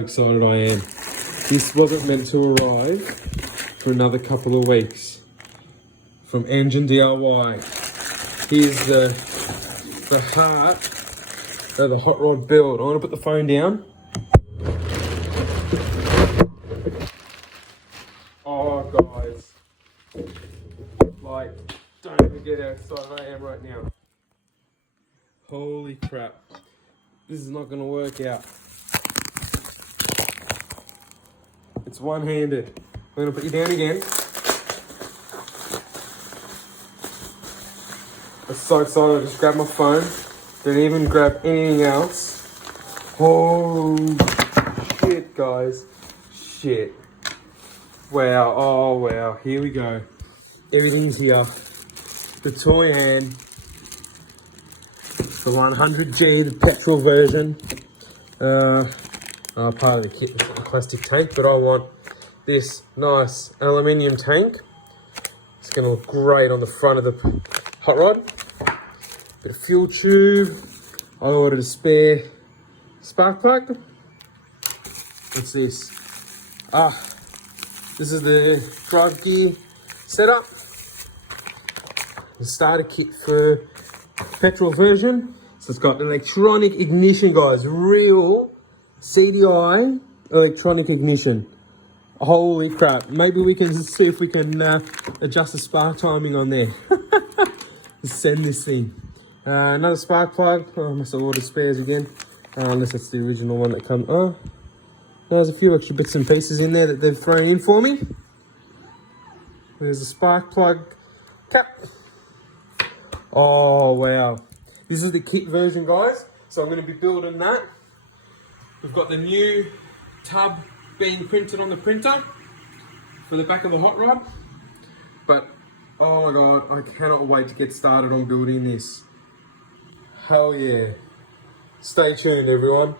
excited I am. This wasn't meant to arrive for another couple of weeks. From Engine DIY. Here's the heart of the hot rod build. I want to put the phone down. Oh guys, like, don't even get how excited I am right now. Holy crap, this is not going to work out. It's one-handed. I'm going to put you down again. I'm so excited, I just grabbed my phone. Didn't even grab anything else. Oh shit guys, shit. Wow, oh wow, here we go. Everything's here. The Toyan, the 100G, the petrol version. Part of the kit is a plastic tank, but I want this nice aluminium tank. It's gonna look great on the front of the hot rod. Bit of fuel tube. I ordered a spare spark plug. What's this? This is the drive gear setup. The starter kit for petrol version. So it's got electronic ignition, guys. Real CDI electronic ignition. Holy crap. Maybe we can see if we can adjust the spark timing on there. Send this thing. Another spark plug. Oh, I must have ordered spares again. Unless it's the original one that comes. Oh, there's a few extra bits and pieces in there that they've thrown in for me. There's a spark plug cap. Oh, wow. This is the kit version, guys. So I'm going to be building that. We've got the new tub being printed on the printer for the back of the hot rod. But, oh my God, I cannot wait to get started on building this. Hell yeah. Stay tuned, everyone.